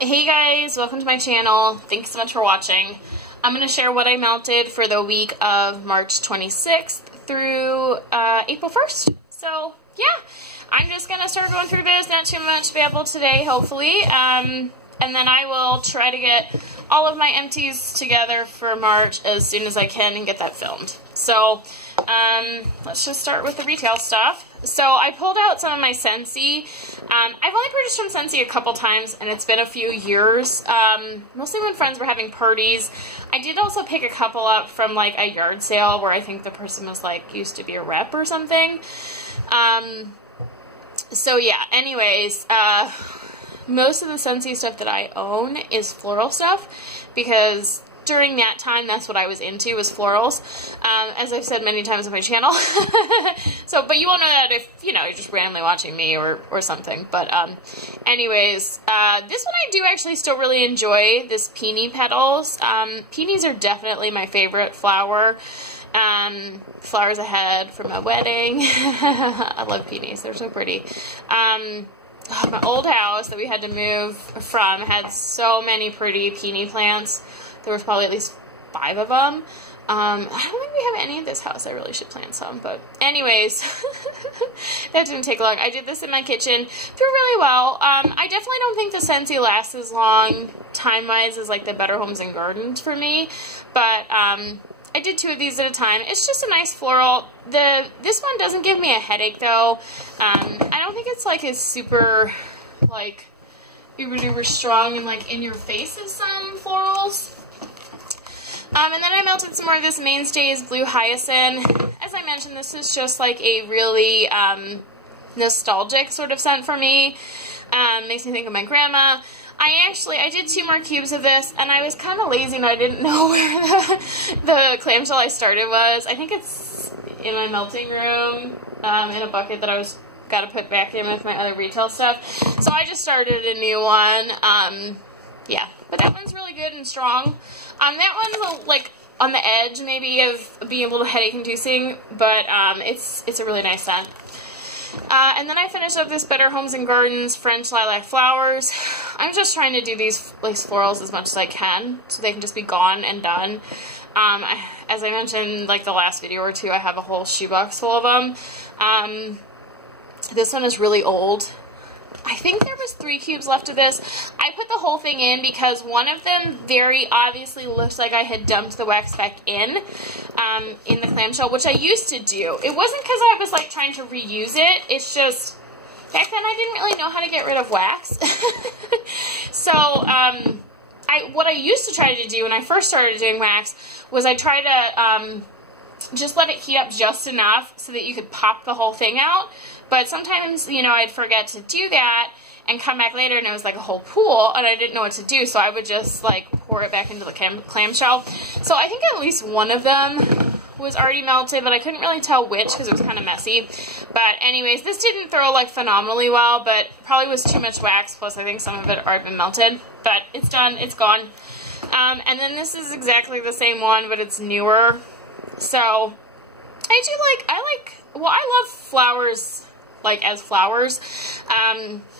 Hey guys, welcome to my channel. Thanks so much for watching. I'm going to share what I melted for the week of March 26th through April 1st. So yeah, I'm just going to start going through this, not too much babble today, hopefully. And then I will try to get all of my empties together for March as soon as I can and get that filmed. So let's just start with the retail stuff. So I pulled out some of my Scentsy. I've only purchased from Scentsy a couple times, and it's been a few years, mostly when friends were having parties. I did also pick a couple up from, like, a yard sale where I think the person was, like, used to be a rep or something. So, yeah, anyways, most of the Scentsy stuff that I own is floral stuff, because during that time, that's what I was into, was florals, as I've said many times on my channel. So, but you won't know that if, you know, you're just randomly watching me or something. But, anyways, this one I do actually still really enjoy, this Peony Petals. Peonies are definitely my favorite flower. Flowers ahead for my wedding. I love peonies, they're so pretty. My old house that we had to move from had so many pretty peony plants. There was probably at least 5 of them. I don't think we have any in this house. I really should plant some. But anyways, that didn't take long. I did this in my kitchen. Did really well. I definitely don't think the Scentsy lasts as long time-wise as like the Better Homes and Gardens for me. But I did 2 of these at a time. It's just a nice floral. This one doesn't give me a headache though. I don't think it's like as super like uber strong and like in your face as some florals. And then I melted some more of this Mainstays Blue Hyacinth. As I mentioned, this is just like a really nostalgic sort of scent for me. Makes me think of my grandma. I did 2 more cubes of this, and I was kind of lazy and I didn't know where the clamshell I started was. I think it's in my melting room, in a bucket that I was got to put back in with my other retail stuff. So I just started a new one. Yeah, but that one's really good and strong. That one's like on the edge maybe of being a little headache inducing, but it's a really nice scent. And then I finished up this Better Homes and Gardens French Lilac Flowers. I'm just trying to do these lace florals as much as I can so they can just be gone and done. As I mentioned like the last video or 2, I have a whole shoebox full of them. This one is really old. I think there was 3 cubes left of this. I put the whole thing in because one of them very obviously looked like I had dumped the wax back in the clamshell, which I used to do. It wasn't because I was like trying to reuse it. It's just, back then I didn't really know how to get rid of wax. So, what I used to try to do when I first started doing wax was I try to just let it heat up just enough so that you could pop the whole thing out. But sometimes, you know, I'd forget to do that and come back later and it was like a whole pool and I didn't know what to do, so I would just like pour it back into the clamshell. So I think at least one of them was already melted, but I couldn't really tell which because it was kind of messy. But anyways, this didn't throw like phenomenally well, but probably was too much wax, plus I think some of it already been melted. But it's done, it's gone. And then this is exactly the same one, but it's newer. So I love flowers like as flowers.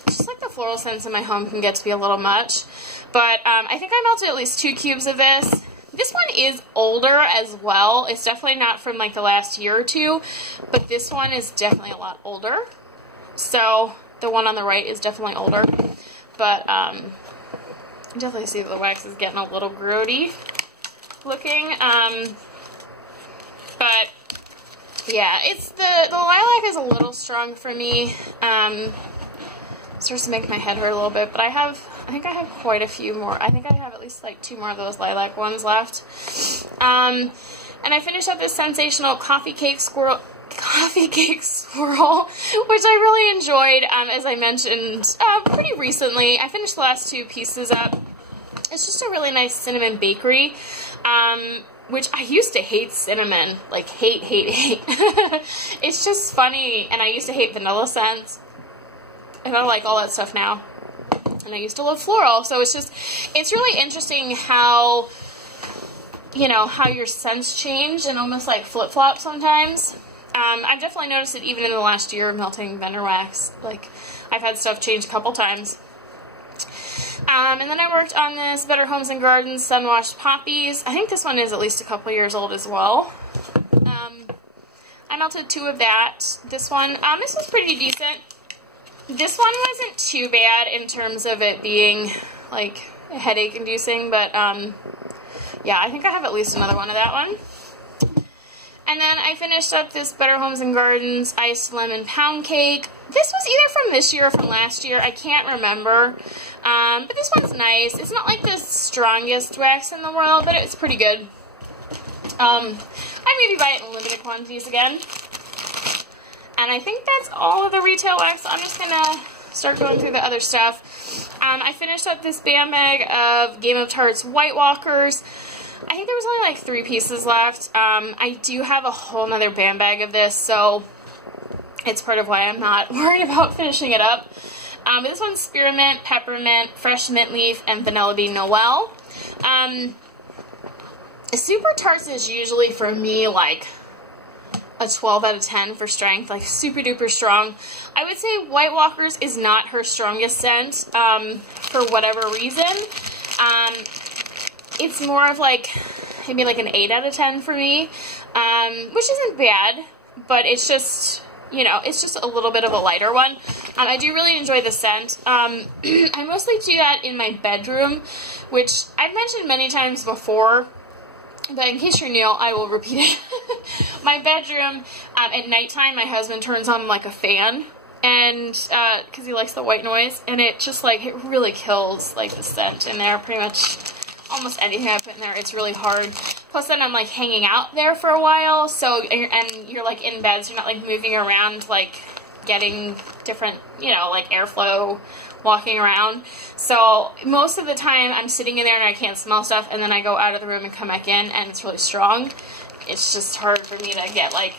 Just like the floral scents in my home can get to be a little much. But I think I melted at least 2 cubes of this. This one is older as well. It's definitely not from like the last year or 2, but this one is definitely a lot older. So the one on the right is definitely older. But you definitely see that the wax is getting a little grody looking. But yeah, it's the lilac is a little strong for me. Starts to make my head hurt a little bit, but I think I have quite a few more. I think I have at least like 2 more of those lilac ones left. And I finished up this Sensational Coffee Cake Swirl, which I really enjoyed, as I mentioned, pretty recently. I finished the last 2 pieces up. It's just a really nice cinnamon bakery. Which I used to hate cinnamon, like hate. It's just funny, and I used to hate vanilla scents, and I like all that stuff now. And I used to love floral, so it's really interesting how, you know, how your scents change and almost like flip-flop sometimes. I've definitely noticed it even in the last year of melting vendor wax. Like, I've had stuff change a couple times. And then I worked on this Better Homes and Gardens Sun-Washed Poppies. I think this one is at least a couple years old as well. I melted 2 of that. This one, this was pretty decent. This one wasn't too bad in terms of it being, like, headache inducing, but, yeah, I think I have at least another one of that one. And then I finished up this Better Homes and Gardens Iced Lemon Pound Cake. This was either from this year or from last year. I can't remember. But this one's nice. It's not like the strongest wax in the world, but it's pretty good. I'd maybe buy it in limited quantities again. And I think that's all of the retail wax. I'm just going to start going through the other stuff. I finished up this band bag of Game of Tarts White Walkers. I think there was only like 3 pieces left. I do have a whole nother band bag of this, so it's part of why I'm not worried about finishing it up. But this one's spearmint, peppermint, fresh mint leaf, and vanilla bean Noel. Super Tarts is usually for me like a 12 out of 10 for strength, like super duper strong. I would say White Walkers is not her strongest scent for whatever reason. It's more of like maybe like an 8 out of 10 for me, which isn't bad, but it's just, you know, it's just a little bit of a lighter one. I do really enjoy the scent. I mostly do that in my bedroom, which I've mentioned many times before, but in case you're new, I will repeat it. My bedroom, at nighttime, my husband turns on like a fan, and because he likes the white noise, and it just like, it really kills like the scent in there. Pretty much almost anything I put in there, it's really hard. Plus then I'm like hanging out there for a while, so, and you're like in bed, so you're not like moving around, like getting different, you know, like airflow walking around. So most of the time I'm sitting in there and I can't smell stuff, and then I go out of the room and come back in and it's really strong. It's just hard for me to get like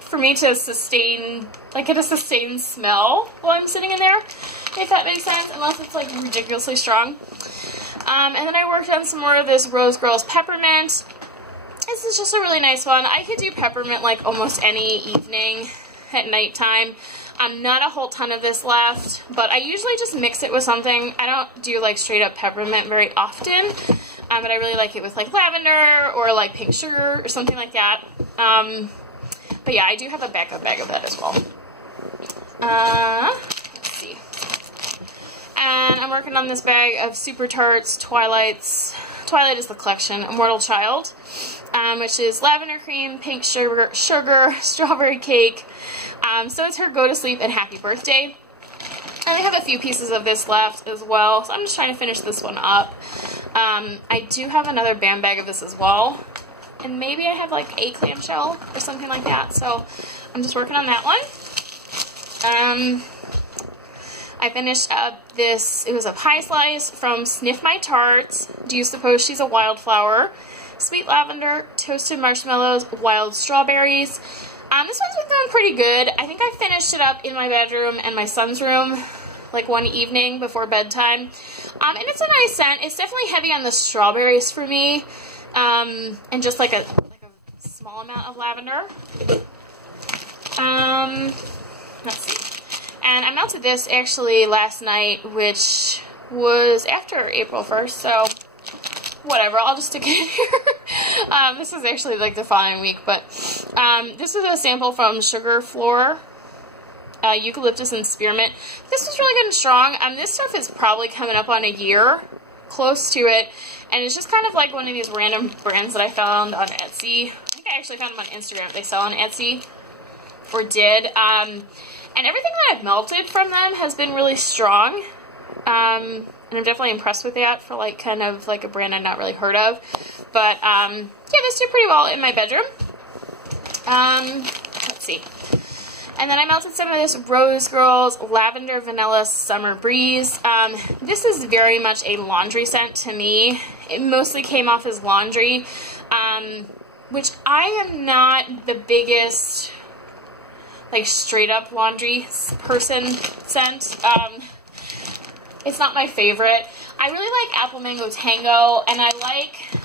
for me to sustain, like get a sustained smell while I'm sitting in there, if that makes sense, unless it's like ridiculously strong. And then I worked on some more of this Rose Girls Peppermint. This is just a really nice one. I could do peppermint like almost any evening at nighttime. Not a whole ton of this left, but I usually just mix it with something. I don't do like straight up peppermint very often, but I really like it with like lavender or like pink sugar or something like that. But yeah, I do have a backup bag of that as well. Let's see. And I'm working on this bag of Super Tarts Twilight is the collection, Immortal Child, which is lavender cream, pink sugar, strawberry cake. So it's her go to sleep and happy birthday. And I have a few pieces of this left as well, so I'm just trying to finish this one up. I do have another band bag of this as well, and maybe I have like a clamshell or something like that, so I'm just working on that one. I finished up this, it was a pie slice from Sniff My Tarts. Do you suppose she's a wildflower? Sweet lavender, toasted marshmallows, wild strawberries. This one's been going pretty good. I think I finished it up in my bedroom and my son's room like one evening before bedtime. And it's a nice scent. It's definitely heavy on the strawberries for me. And just like a small amount of lavender. Let's see. And I melted this actually last night, which was after April 1st, so whatever, I'll just stick it in here. This is actually like the following week, but this is a sample from Sugar Floor, Eucalyptus and Spearmint. This was really good and strong. This stuff is probably coming up on a year, close to it, and it's just kind of like one of these random brands that I found on Etsy. I think I actually found them on Instagram. They sell on Etsy, or did. And everything that I've melted from them has been really strong. And I'm definitely impressed with that for like kind of like a brand I've not really heard of. But yeah, this did pretty well in my bedroom. Let's see. And then I melted some of this Rose Girls Lavender Vanilla Summer Breeze. This is very much a laundry scent to me. It mostly came off as laundry, which I am not the biggest like straight up laundry person scent. It's not my favorite. I really like Apple Mango Tango, and I like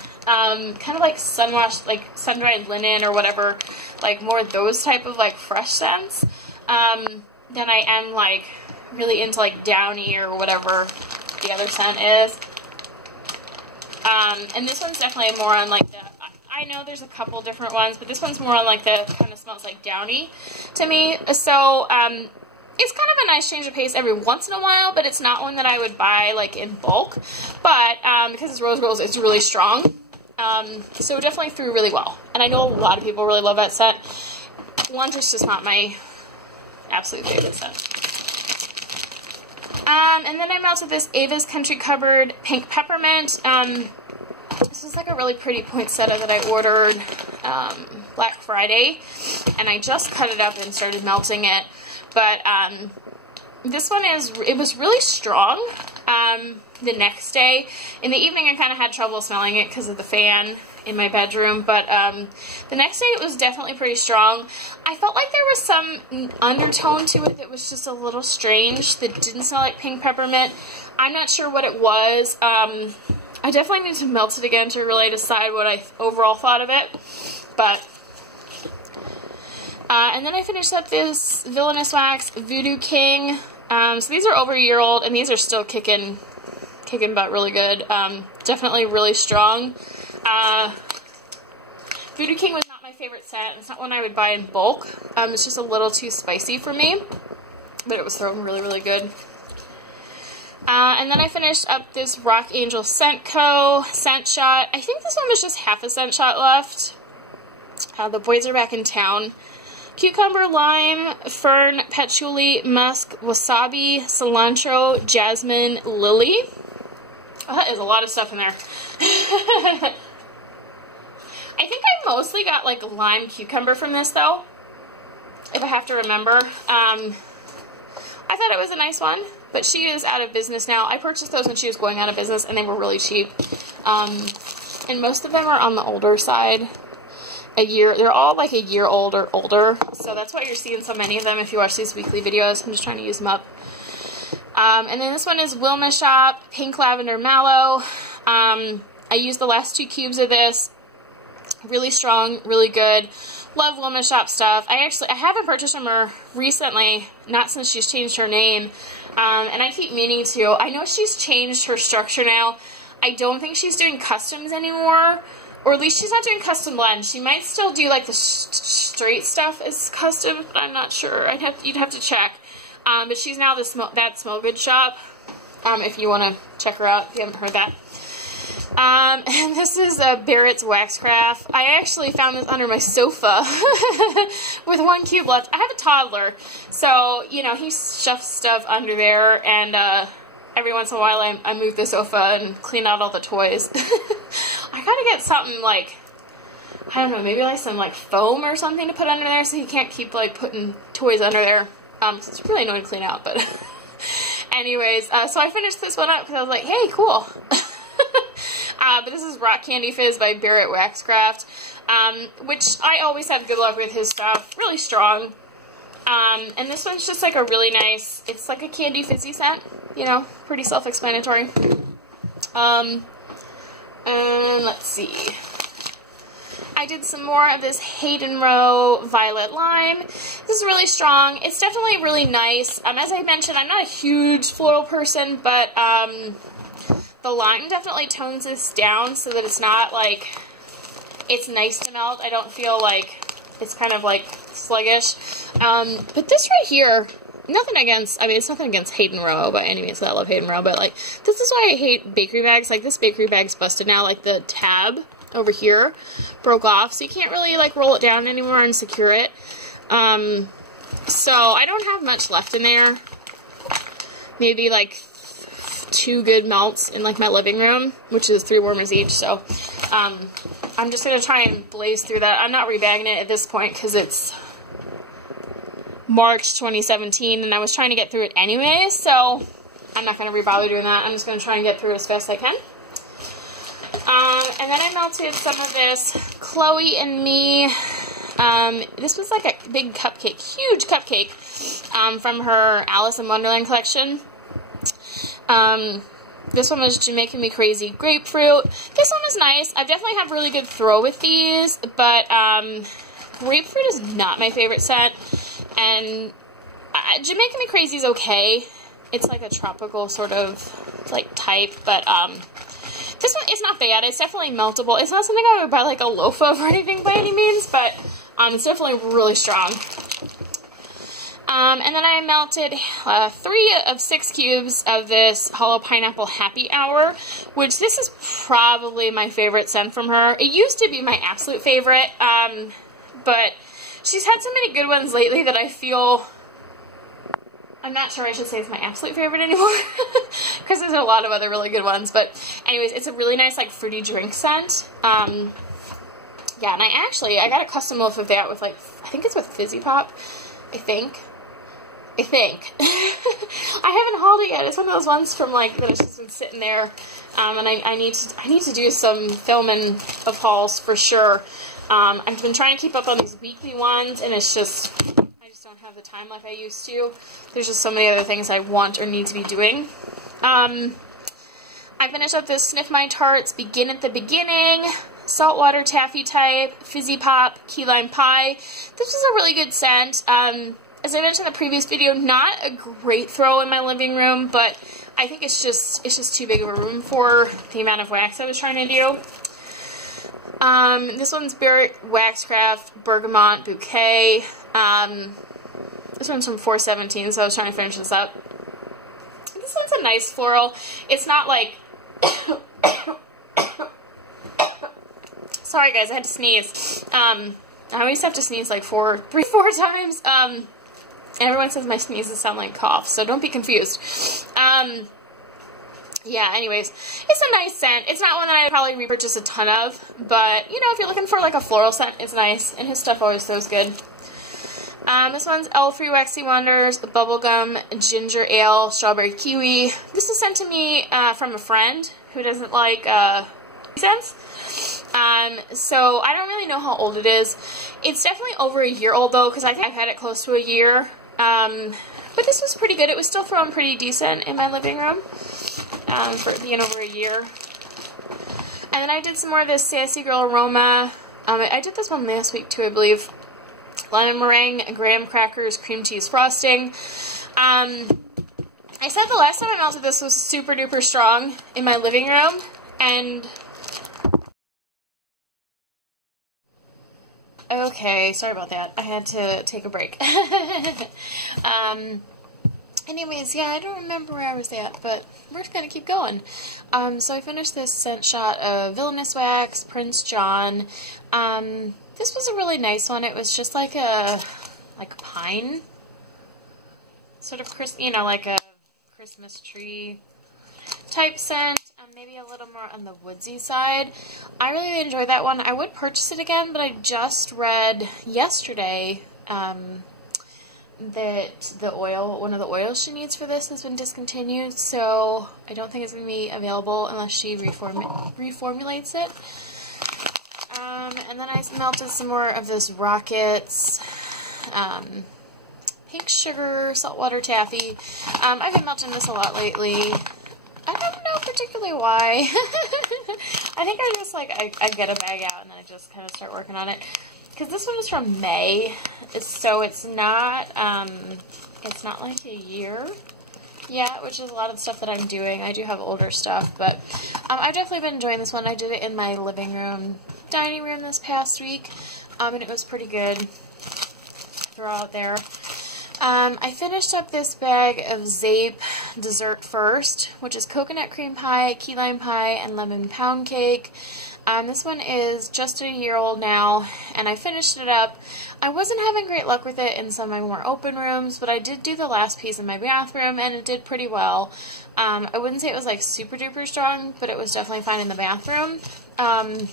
kind of like sun-washed, like sun-dried linen or whatever, like more those type of like fresh scents, than I am like really into like Downy or whatever the other scent is. And this one's definitely more on like the, I know there's a couple different ones, but this one's more on like the kind of smells like downy to me. So, it's kind of a nice change of pace every once in a while, but it's not one that I would buy like in bulk. But, because it's rose gold, it's really strong. So definitely threw really well. And I know a lot of people really love that scent. Lunch is just not my absolute favorite scent. And then I melted this Ava's Country Cupboard Pink Peppermint. This was like a really pretty poinsettia that I ordered Black Friday, and I just cut it up and started melting it. But this one it was really strong the next day. In the evening I kind of had trouble smelling it because of the fan in my bedroom, but the next day it was definitely pretty strong. I felt like there was some undertone to it that was just a little strange, that didn't smell like pink peppermint. I'm not sure what it was. I definitely need to melt it again to really decide what I overall thought of it, but and then I finished up this Villainous Wax Voodoo King. So these are over a year old, and these are still kicking butt really good. Definitely really strong. Voodoo King was not my favorite scent. It's not one I would buy in bulk. It's just a little too spicy for me, but it was throwing really, really good. And then I finished up this Rock Angel Scent Co. Scent Shot. I think this one was just half a scent shot left. The boys are back in town. Cucumber, lime, fern, patchouli, musk, wasabi, cilantro, jasmine, lily. Oh, that is a lot of stuff in there. I think I mostly got like lime cucumber from this though, if I have to remember. I thought it was a nice one, but she is out of business now. I purchased those when she was going out of business, and they were really cheap. And most of them are on the older side. They're all like a year old or older, so that's why you're seeing so many of them if you watch these weekly videos. I'm just trying to use them up. And then this one is Wilma Shop Pink Lavender Mallow. I used the last 2 cubes of this. Really strong, really good. Love Wilma Shop stuff. I haven't purchased from her recently, not since she's changed her name, and I keep meaning to. I know she's changed her structure now. I don't think she's doing customs anymore. Or at least she's not doing custom blends. She might still do like the straight stuff as custom, but I'm not sure. You'd have to check. But she's now that Smell Good shop. If you want to check her out, if you haven't heard that. And this is Barrett's Waxcraft. I actually found this under my sofa with 1 cube left. I have a toddler, so you know he stuffs stuff under there, and every once in a while I move the sofa and clean out all the toys. I gotta get something like, I don't know, maybe like some like foam or something to put under there so he can't keep like putting toys under there. It's really annoying to clean out, but anyways, so I finished this one up because I was like, hey, cool. But this is Rock Candy Fizz by Barrett Waxcraft, which I always have good luck with his stuff. Really strong. And this one's just like a really nice, it's like a candy fizzy scent, you know, pretty self-explanatory. And let's see. I did some more of this Hayden Row Violet Lime. This is really strong. It's definitely really nice. As I mentioned, I'm not a huge floral person, but the lime definitely tones this down so that it's not like, it's nice to melt. I don't feel like it's kind of like sluggish. But this right here, nothing against, I mean, it's nothing against Hayden Row by any means, I love Hayden Row, but like, this is why I hate bakery bags. Like, this bakery bag's busted now, like the tab over here broke off, so you can't really like roll it down anymore and secure it. So I don't have much left in there. Maybe like 2 good melts in like my living room, which is 3 warmers each, so I'm just going to try and blaze through that. I'm not rebagging it at this point because it's March 2017 and I was trying to get through it anyway, so I'm not going to bother doing that. I'm just going to try and get through it as fast as I can. And then I melted some of this Chloe and Me. This was like a big cupcake, huge cupcake, from her Alice in Wonderland collection. This one was Jamaican Me Crazy Grapefruit. This one was nice. I definitely have really good throw with these, but grapefruit is not my favorite scent. And Jamaican Me Crazy is okay. It's like a tropical sort of like type, but this one is not bad. It's definitely meltable. It's not something I would buy like a loaf of or anything by any means, but it's definitely really strong. And then I melted 3 of 6 cubes of this Hollow Pineapple Happy Hour, which this is probably my favorite scent from her. It used to be my absolute favorite, but she's had so many good ones lately that I feel, I'm not sure I should say it's my absolute favorite anymore, because there's a lot of other really good ones, but anyways, it's a really nice, like, fruity drink scent. Yeah, and I got a custom loaf of that with, like, I think it's with Fizzy Pop, I think. I haven't hauled it yet. It's one of those ones from, like, that has just been sitting there, and I need to do some filming of hauls for sure. I've been trying to keep up on these weekly ones, and it's just, I just don't have the time like I used to. There's just so many other things I want or need to be doing. I finished up this Sniff My Tarts Begin at the Beginning, Saltwater Taffy type, Fizzy Pop, Key Lime Pie. This was a really good scent. As I mentioned in the previous video, not a great throw in my living room, but I think it's just too big of a room for the amount of wax I was trying to do. This one's Barrett Waxcraft Bergamot Bouquet. This one's from 417, so I was trying to finish this up. This one's a nice floral. It's not like... Sorry guys, I had to sneeze. I always have to sneeze like 4 times. Everyone says my sneezes sound like coughs, so don't be confused. Yeah, anyways, it's a nice scent. It's not one that I'd probably repurchase a ton of, but, you know, if you're looking for, like, a floral scent, it's nice, and his stuff always goes good. This one's L3 Waxy Wonders, Bubblegum Ginger Ale, Strawberry Kiwi. This was sent to me from a friend who doesn't like scents. So I don't really know how old it is. It's definitely over a year old, though, because I think I've had it close to a year. But this was pretty good. It was still throwing pretty decent in my living room for it being over a year. And then I did some more of this Sassy Girl Aroma. I did this one last week, too, I believe. Lemon Meringue, Graham Crackers, Cream Cheese Frosting. I said the last time I melted this was super duper strong in my living room, and... Okay, sorry about that. I had to take a break. Anyways, yeah, I don't remember where I was at, but we're just gonna keep going. So I finished this scent shot of Villainous Wax, Prince John. This was a really nice one. It was just like a pine, sort of, you know, like a Christmas tree type scent. Maybe a little more on the woodsy side. I really enjoyed that one. I would purchase it again, but I just read yesterday that one of the oils she needs for this has been discontinued, so I don't think it's going to be available unless she reformulates it. And then I melted some more of this Rockets Pink Sugar Saltwater Taffy. I've been melting this a lot lately. I don't know particularly why. I think I just, like, I get a bag out and then I just kind of start working on it. Because this one is from May, so it's not like a year yet, which is a lot of the stuff that I'm doing. I do have older stuff, but I've definitely been enjoying this one. I did it in my living room, dining room this past week, and it was pretty good. Throw out there. I finished up this bag of Zape Dessert First, which is coconut cream pie, key lime pie, and lemon pound cake. This one is just a year old now, and I finished it up. I wasn't having great luck with it in some of my more open rooms, but I did do the last piece in my bathroom, and it did pretty well. I wouldn't say it was like super duper strong, but it was definitely fine in the bathroom. I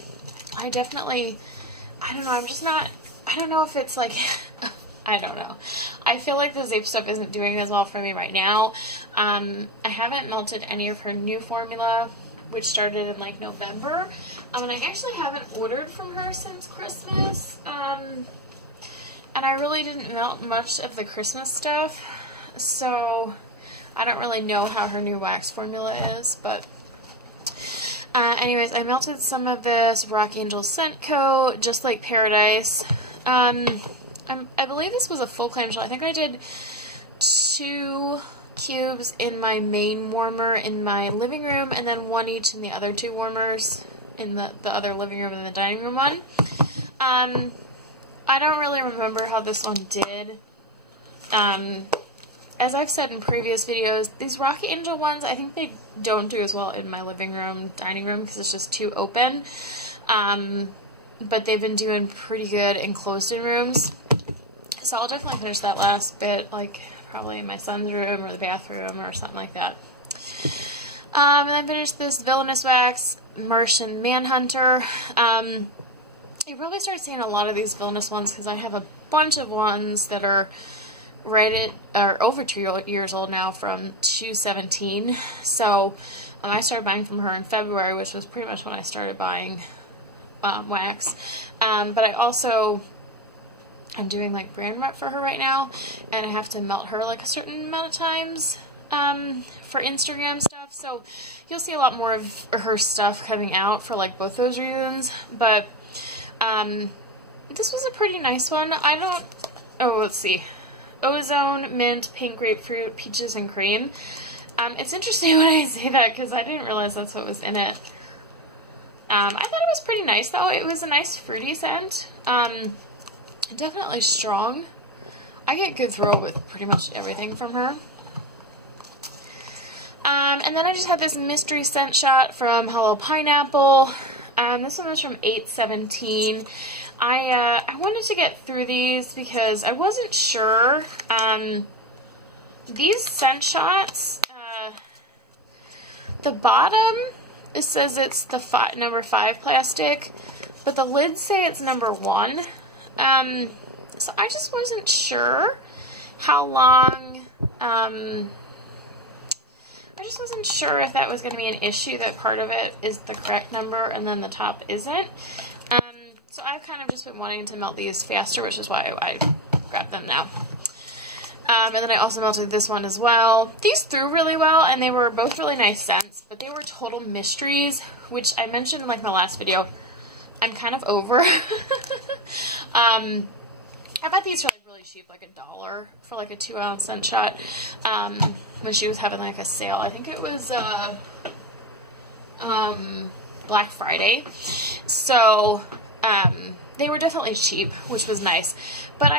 don't know, I don't know if it's like... I don't know. I feel like the Zape stuff isn't doing as well for me right now. I haven't melted any of her new formula, which started in like November. And I actually haven't ordered from her since Christmas. And I really didn't melt much of the Christmas stuff. So I don't really know how her new wax formula is, but... anyways, I melted some of this Rock Angel Scent Coat, Just Like Paradise. I believe this was a full claim shot. I think I did two cubes in my main warmer in my living room, and then 1 each in the other 2 warmers in the other living room and the dining room one. I don't really remember how this one did. As I've said in previous videos, these Rocky Angel ones, I think they don't do as well in my living room, dining room, because it's just too open. But they've been doing pretty good in closed-in rooms. So I'll definitely finish that last bit, like probably in my son's room or the bathroom or something like that. And I finished this Villainous Wax Martian Manhunter. You probably start seeing a lot of these Villainous ones because I have a bunch of ones that are over 2 years old now from 2017. So I started buying from her in February, which was pretty much when I started buying wax. But I also I'm doing like brand rep for her right now, and I have to melt her like a certain amount of times for Instagram stuff. So you'll see a lot more of her stuff coming out for like both those reasons. But this was a pretty nice one. Let's see. Ozone, mint, pink grapefruit, peaches, and cream. It's interesting when I say that because I didn't realize that's what was in it. I thought it was pretty nice though. It was a nice fruity scent. Definitely strong. I get good throw with pretty much everything from her. And then I just had this mystery scent shot from Hello Pineapple. This one was from 8/17. I wanted to get through these because I wasn't sure. These scent shots, the bottom, it says it's the number 5 plastic, but the lids say it's number 1. So I just wasn't sure how long, I just wasn't sure if that was going to be an issue, that part of it is the correct number and then the top isn't. So I've kind of just been wanting to melt these faster, which is why I grabbed them now. And then I also melted this one as well. These threw really well, and they were both really nice scents, but they were total mysteries, which I mentioned in like my last video. I'm kind of over. I bought these for like really cheap, like $1 for like a 2-ounce scent shot, when she was having like a sale. I think it was Black Friday. So they were definitely cheap, which was nice. But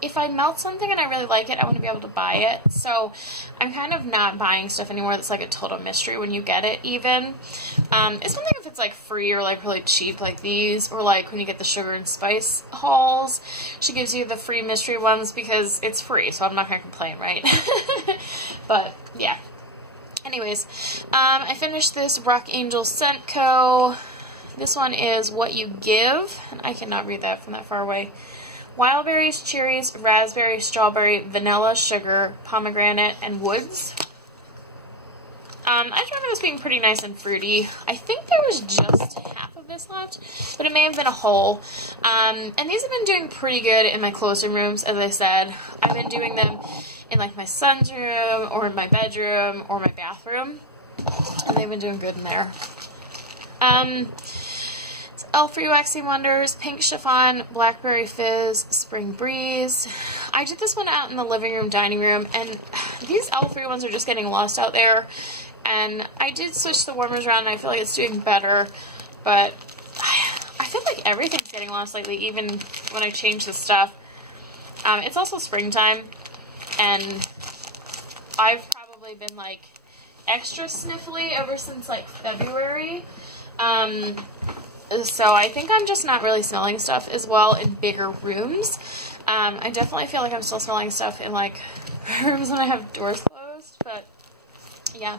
if I melt something and I really like it, I want to be able to buy it. So I'm kind of not buying stuff anymore that's like a total mystery when you get it even. It's one thing if it's like free or like really cheap like these, or like when you get the Sugar and Spice hauls, she gives you the free mystery ones because it's free, so I'm not going to complain, right? But yeah. Anyways, I finished this Rock Angel Scent Co. This one is What You Give, and I cannot read that from that far away. Wild berries, cherries, raspberry, strawberry, vanilla, sugar, pomegranate, and woods. I remember this being pretty nice and fruity. I think there was just half of this left, but it may have been a whole. And these have been doing pretty good in my closed-in rooms, as I said. I've been doing them in like my son's room, or in my bedroom, or my bathroom. And they've been doing good in there. Elfree Waxing Wonders, Pink Chiffon, Blackberry Fizz, Spring Breeze. I did this one out in the living room, dining room, and these Elfree ones are just getting lost out there. And I did switch the warmers around, and I feel like it's doing better, but I feel like everything's getting lost lately, even when I change the stuff. It's also springtime, and I've probably been like extra sniffly ever since like February. So I think I'm just not really smelling stuff as well in bigger rooms. I definitely feel like I'm still smelling stuff in like rooms when I have doors closed, but yeah.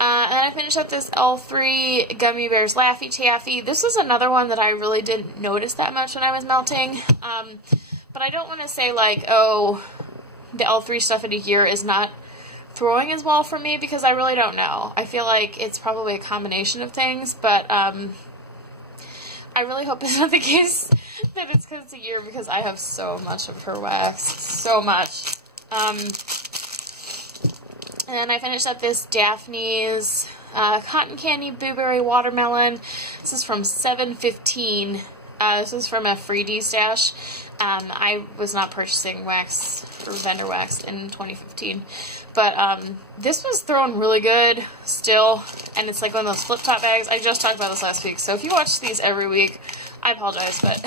And then I finished up this L3 Gummy Bears Laffy Taffy. This is another one that I really didn't notice that much when I was melting. But I don't want to say like, oh, the L3 stuff in a year is not throwing as well for me, because I really don't know. I feel like it's probably a combination of things, but I really hope it's not the case that it's because it's a year, because I have so much of her wax. So much. And then I finished up this Daphne's Cotton Candy Blueberry Watermelon. This is from 7/15. This is from a Freebie stash. I was not purchasing wax or vendor wax in 2015, but this was throwing really good still, and it's like one of those flip top bags. I just talked about this last week, so if you watch these every week, I apologize, but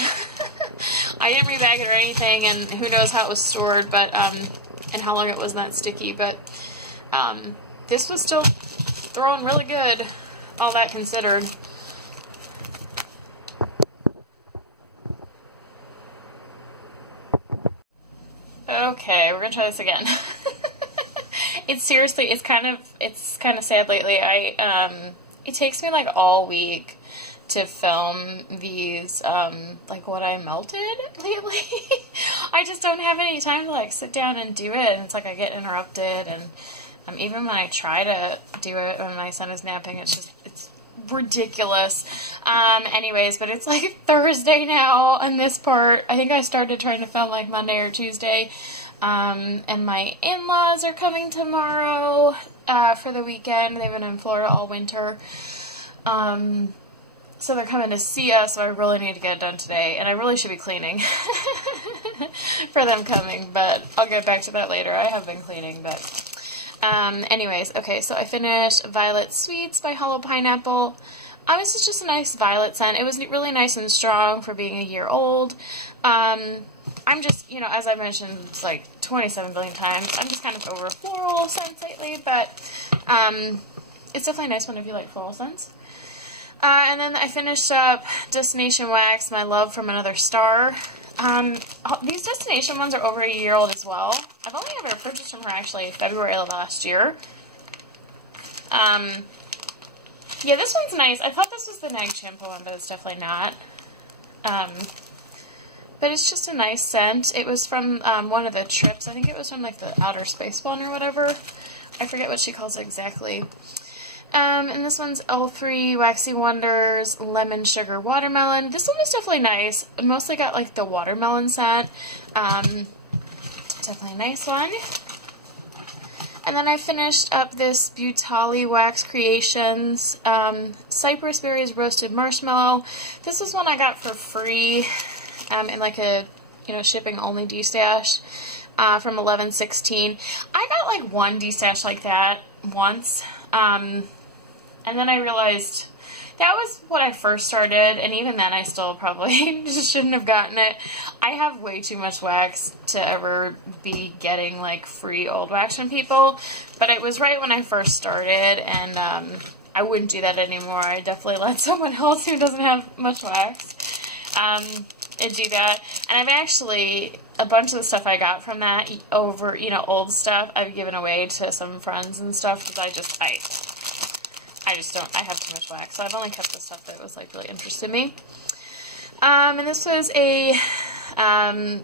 I didn't rebag it or anything, and who knows how it was stored, but and how long it was not sticky, but this was still throwing really good, all that considered. Okay, we're gonna try this again. It's kind of sad lately. It takes me like all week to film these, like what I melted lately. I just don't have any time to like sit down and do it, and it's like I get interrupted, and even when I try to do it when my son is napping, it's ridiculous. Anyways, but it's like Thursday now on this part. I think I started trying to film like Monday or Tuesday, and my in-laws are coming tomorrow for the weekend. They've been in Florida all winter, so they're coming to see us, so I really need to get it done today, and I really should be cleaning for them coming, but I'll get back to that later. I have been cleaning, but anyways, okay, so I finished Violet Sweets by Hollow Pineapple. This is just a nice violet scent. It was really nice and strong for being a year old. I'm just, you know, as I mentioned, it's like 27 billion times, I'm just kind of over floral scents lately, but it's definitely a nice one if you like floral scents. And then I finished up Destination Wax, My Love from Another Star. These Destination ones are over a year old as well. I've only ever purchased from her actually February of last year. Yeah, this one's nice. I thought this was the Nag Champa one, but it's definitely not. But it's just a nice scent. It was from one of the trips. I think it was from like the Outer Space one or whatever. I forget what she calls it exactly. And this one's L3 Waxy Wonders Lemon Sugar Watermelon. This one was definitely nice. It mostly got like the watermelon scent. Definitely a nice one. And then I finished up this Butali Wax Creations Cypress Berries Roasted Marshmallow. This is one I got for free in like a, you know, shipping only D-stash from 11/16. I got like one D-stash like that once. And then I realized that was when I first started, and even then I still probably just shouldn't have gotten it. I have way too much wax to ever be getting like free old wax from people, but it was right when I first started, and I wouldn't do that anymore. I definitely let someone else who doesn't have much wax do that. And I've actually, a bunch of the stuff I got from that over, you know, old stuff, I've given away to some friends and stuff, because I just don't, I have too much wax, so I've only kept the stuff that was like really interested me. And this was a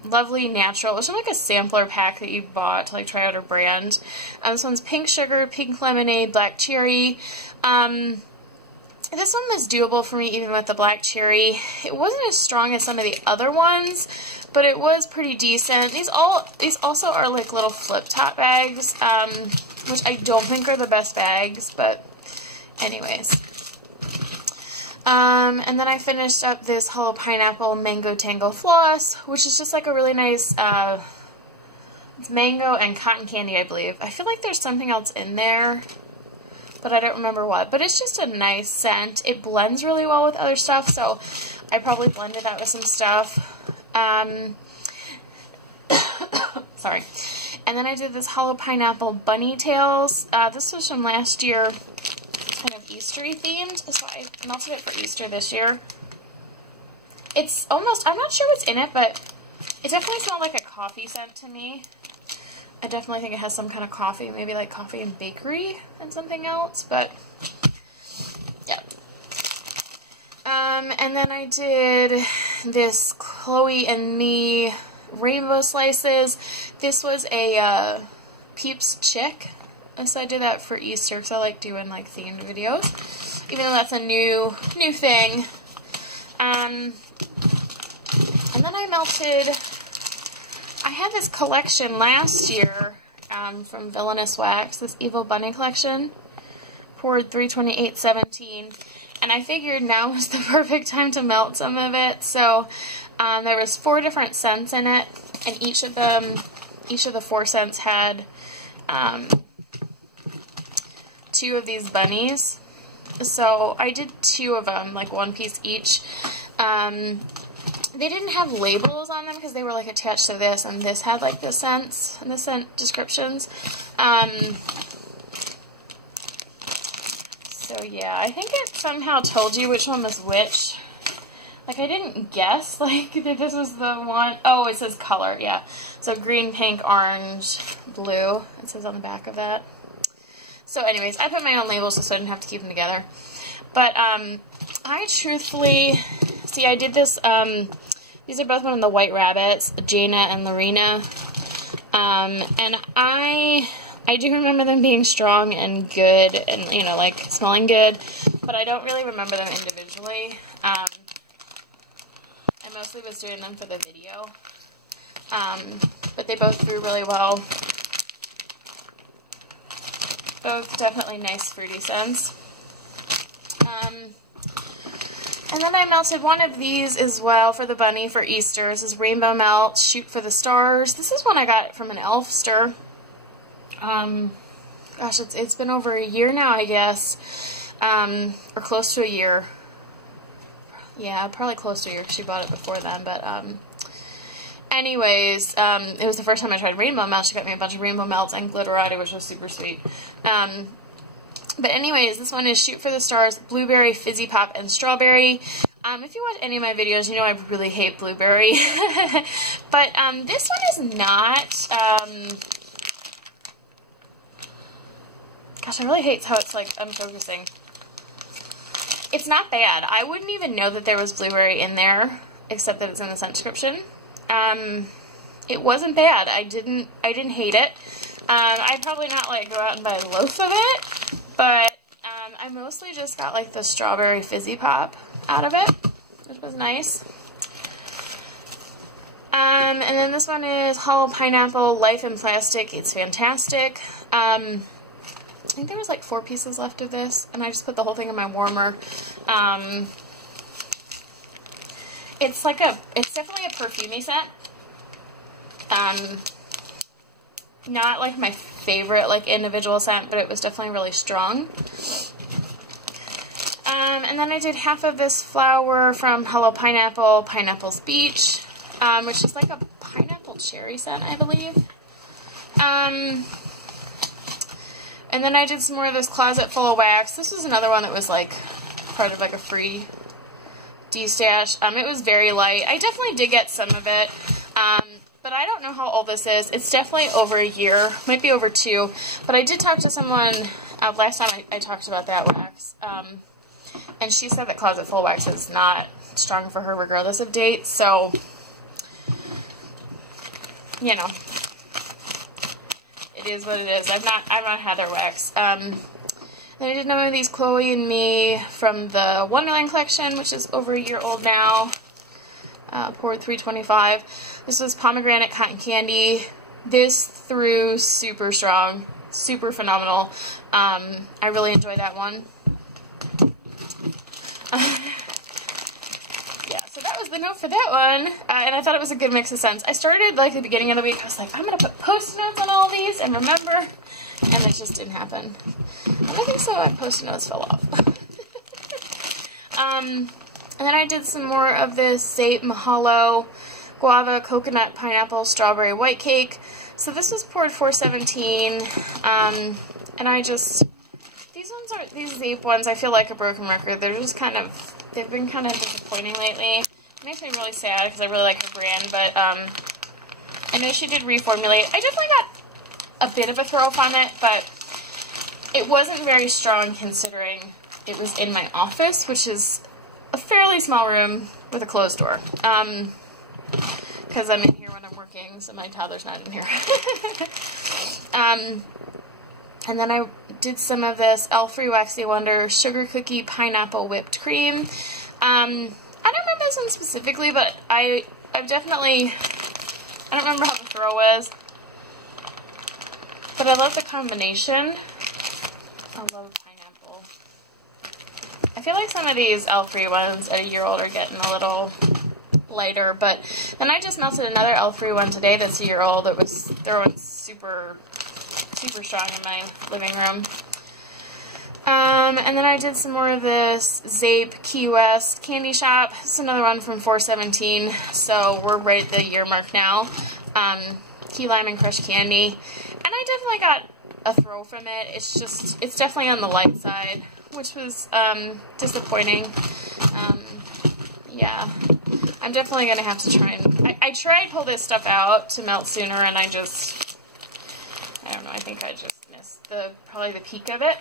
Lovely Natural. It was from like a sampler pack that you bought to like try out her brand. This one's Pink Sugar, Pink Lemonade, Black Cherry. This one was doable for me even with the Black Cherry. It wasn't as strong as some of the other ones, but it was pretty decent. These also are like little flip top bags, which I don't think are the best bags, but anyways. And then I finished up this Hollow Pineapple Mango Tango Floss, which is just like a really nice, it's mango and cotton candy, I believe. I feel like there's something else in there, but I don't remember what. But it's just a nice scent. It blends really well with other stuff, so I probably blended that with some stuff. Sorry. And then I did this Hollow Pineapple Bunny Tails. This was from last year, kind of Eastery themed, so I melted it for Easter this year. It's almost, I'm not sure what's in it, but it definitely smelled like a coffee scent to me. I definitely think it has some kind of coffee, maybe like coffee and bakery and something else, but yeah. And then I did this Chloe and Me Rainbow Slices. This was a Peeps Chick. So I did that for Easter because I like doing like themed videos, even though that's a new thing. And then I melted. I had this collection last year from Villainous Wax, this Evil Bunny collection, poured 328.17, and I figured now was the perfect time to melt some of it. So There was 4 different scents in it, and each of the 4 scents had 2 of these bunnies. So I did 2 of them, like 1 piece each. They didn't have labels on them because they were like attached to this, and this had like the scents and the scent descriptions. So yeah, I think it somehow told you which one was which. Like, I didn't guess, like, that this was the one. Oh, it says color, yeah. So green, pink, orange, blue. It says on the back of that. So anyways, I put my own labels just so I didn't have to keep them together. But I truthfully, see, I did this, these are both one of the White Rabbits, Jaina and Lorena. And I do remember them being strong and good and, you know, like, smelling good. But I don't really remember them individually. I mostly was doing them for the video. But they both grew really well. Both definitely nice fruity scents. And then I melted one of these as well for the bunny for Easter. This is Rainbow Melt, Shoot for the Stars. This is one I got from an Elfster. Gosh, it's been over a year now, I guess. Or close to a year. Yeah, probably close to a year because she bought it before then. But anyways, it was the first time I tried Rainbow Melt. She got me a bunch of Rainbow Melts and Glitterati, which was super sweet. But anyways, this one is Shoot for the Stars, Blueberry, Fizzy Pop, and Strawberry. If you watch any of my videos, you know I really hate blueberry. But this one is not... gosh, I really hate how it's like unfocusing. It's not bad. I wouldn't even know that there was blueberry in there, except that it's in the scent description. It wasn't bad. I didn't hate it. I'd probably not like go out and buy a loaf of it, but I mostly just got like the strawberry fizzy pop out of it, which was nice. And then this one is Hollow Pineapple, Life in Plastic. It's fantastic. I think there was like 4 pieces left of this, and I just put the whole thing in my warmer. It's definitely a perfumey scent. Not like my favorite like individual scent, but it was definitely really strong. And then I did half of this flower from Hello Pineapple, Pineapple's Beach, which is like a pineapple cherry scent, I believe. And then I did some more of this Closet Full of Wax. This was another one that was like part of like a free D-stash. It was very light. I definitely did get some of it. But I don't know how old this is. It's definitely over a year. Might be over 2. But I did talk to someone last time I talked about that wax. And she said that Closet Full of Wax is not strong for her regardless of date. So, you know, it is what it is. I've not had their wax. Then I did one of these Chloe and Me from the Wonderland collection, which is over a year old now. Poured 325. This was Pomegranate Cotton Candy. This threw super strong, super phenomenal. I really enjoyed that one. Yeah, so that was the note for that one, and I thought it was a good mix of scents. I started, like, the beginning of the week, I was like, I'm going to put Post-it notes on all these and remember, and it just didn't happen. And I think some of my Post-it notes fell off. And then I did some more of this Zape Mahalo Guava, Coconut, Pineapple, Strawberry, White Cake. So this was poured 417, and I just... These Zape ones, I feel like a broken record. They're just kind of, they've been kind of disappointing lately. It makes me really sad because I really like her brand, but I know she did reformulate. I definitely got a bit of a throw-off on it, but it wasn't very strong considering it was in my office, which is a fairly small room with a closed door. Because I'm in here when I'm working, so my toddler's not in here. And then I did some of this Elfree Waxy Wonder Sugar Cookie Pineapple Whipped Cream. I don't remember this one specifically, but I've definitely, I don't remember how the throw was. But I love the combination. I love pineapple. I feel like some of these Elfree ones at a year old are getting a little lighter. But then I just melted another L3 one today that's a year old. It was throwing super strong in my living room. And then I did some more of this Zape Key West Candy Shop. It's another one from 417, so we're right at the year mark now. Key Lime and Crushed Candy. And I definitely got a throw from it. It's definitely on the light side, which was disappointing. Yeah, I'm definitely going to have to try and... I tried to pull this stuff out to melt sooner, and I don't know, I think I just missed probably the peak of it.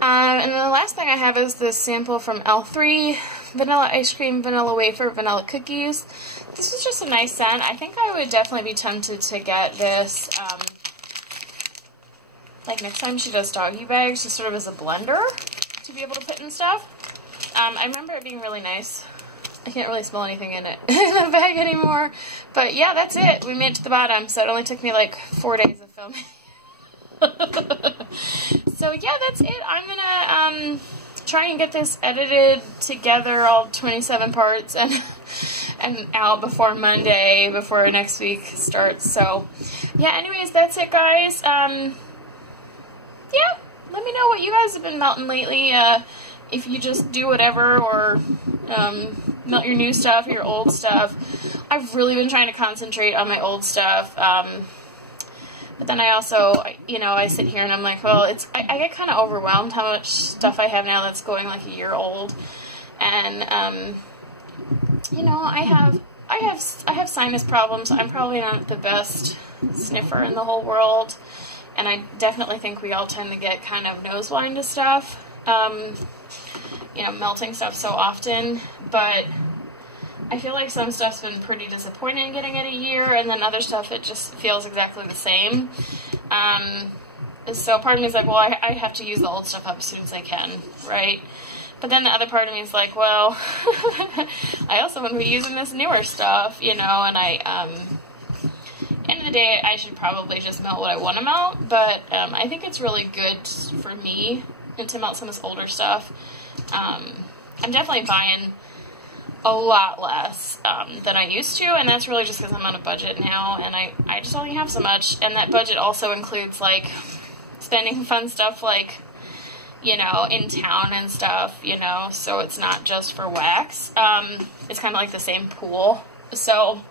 And then the last thing I have is this sample from L3, Vanilla Ice Cream, Vanilla Wafer, Vanilla Cookies. This was just a nice scent. I think I would definitely be tempted to get this, like next time she does doggy bags, just sort of as a blender to be able to put in stuff. I remember it being really nice. I can't really smell anything in it in the bag anymore. But yeah, that's it. We made it to the bottom, so it only took me like 4 days of filming. So yeah, that's it. I'm gonna try and get this edited together, all 27 parts, and out before Monday, before next week starts. So yeah, anyways, that's it, guys. Yeah, let me know what you guys have been melting lately. If you just do whatever, or melt your new stuff, your old stuff. I've really been trying to concentrate on my old stuff. But then I also, you know, I sit here and I'm like, well, I get kind of overwhelmed how much stuff I have now that's going like a year old. And, you know, I have sinus problems. I'm probably not the best sniffer in the whole world. And I definitely think we all tend to get kind of nose blind to stuff. You know, melting stuff so often. But I feel like some stuff's been pretty disappointing getting it a year, and then other stuff, it just feels exactly the same. So part of me is like, well, I have to use the old stuff up as soon as I can, right? But then the other part of me is like, well, I also want to be using this newer stuff, you know, and end of the day, I should probably just melt what I want to melt, but I think it's really good for me to melt some of this older stuff. I'm definitely buying a lot less than I used to, and that's really just because I'm on a budget now, and I just only have so much, and that budget also includes, like, spending fun stuff, like, you know, in town and stuff, you know, so it's not just for wax. It's kind of like the same pool, so,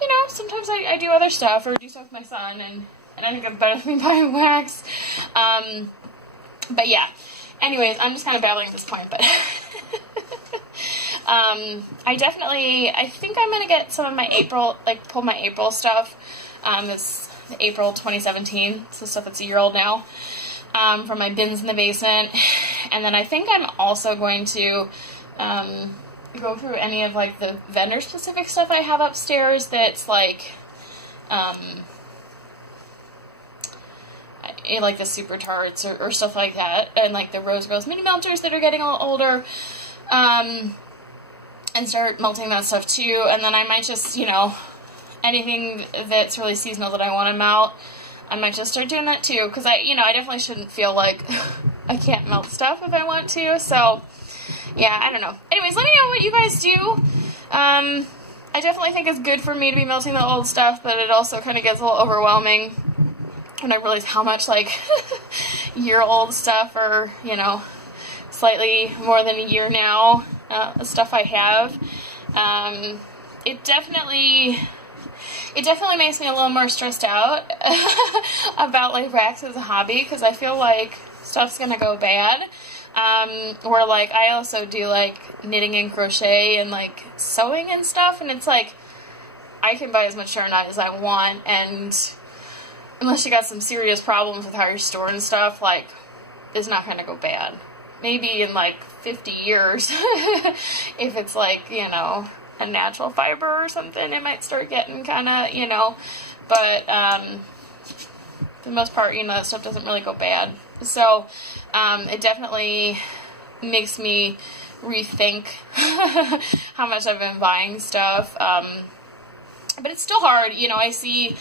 you know, sometimes I do other stuff, or do stuff with my son, and I think it's better than me buying wax. But yeah, anyways, I'm just kind of babbling at this point, but... I think I'm going to get some of my April, like, pull my April stuff. It's April 2017, so stuff that's a year old now, from my bins in the basement. And then I think I'm also going to, go through any of, like, the vendor-specific stuff I have upstairs that's, like, like the Super Tarts or stuff like that, and, like, the Rose Girls mini melters that are getting a little older, and start melting that stuff too. And then I might just, you know, anything that's really seasonal that I want to melt, I might just start doing that too, because I definitely shouldn't feel like I can't melt stuff if I want to. So yeah, I don't know. Anyways, let me know what you guys do. I definitely think it's good for me to be melting the old stuff, but it also kind of gets a little overwhelming when I realize how much, like, year-old stuff, or, you know, slightly more than a year now, stuff I have. It definitely makes me a little more stressed out about, like, wax as a hobby, because I feel like stuff's gonna go bad. Or, like, I also do, like, knitting and crochet and, like, sewing and stuff, and it's like, I can buy as much yarn as I want, and unless you got some serious problems with how you're storing stuff, like, it's not gonna go bad. Maybe in, like, 50 years, if it's, like, you know, a natural fiber or something, it might start getting kind of, you know, but, for the most part, you know, that stuff doesn't really go bad. So, it definitely makes me rethink how much I've been buying stuff. But it's still hard, you know. I see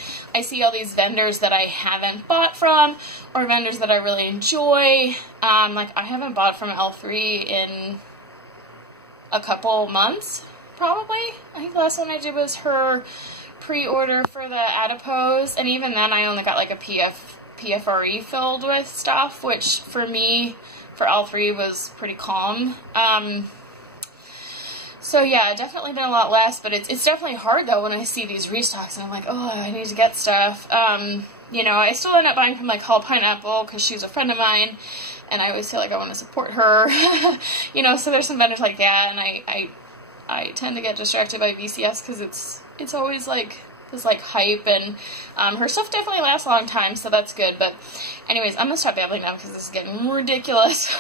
all these vendors that I haven't bought from, or vendors that I really enjoy. Like, I haven't bought from L3 in a couple months, probably. I think the last one I did was her pre-order for the Adipose, and even then I only got like a PFRE filled with stuff, which for me, for all three, was pretty calm. So yeah, definitely been a lot less, but it's definitely hard though when I see these restocks and I'm like, oh, I need to get stuff. You know, I still end up buying from like Hall Pineapple because she's a friend of mine, and I always feel like I want to support her. You know, so there's some vendors like that, and I tend to get distracted by VCS because it's always like this like hype, and her stuff definitely lasts a long time, so that's good. But anyways, I'm gonna stop babbling now because this is getting ridiculous.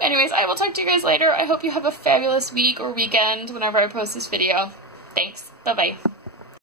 Anyways, I will talk to you guys later. I hope you have a fabulous week or weekend whenever I post this video. Thanks. Bye-bye.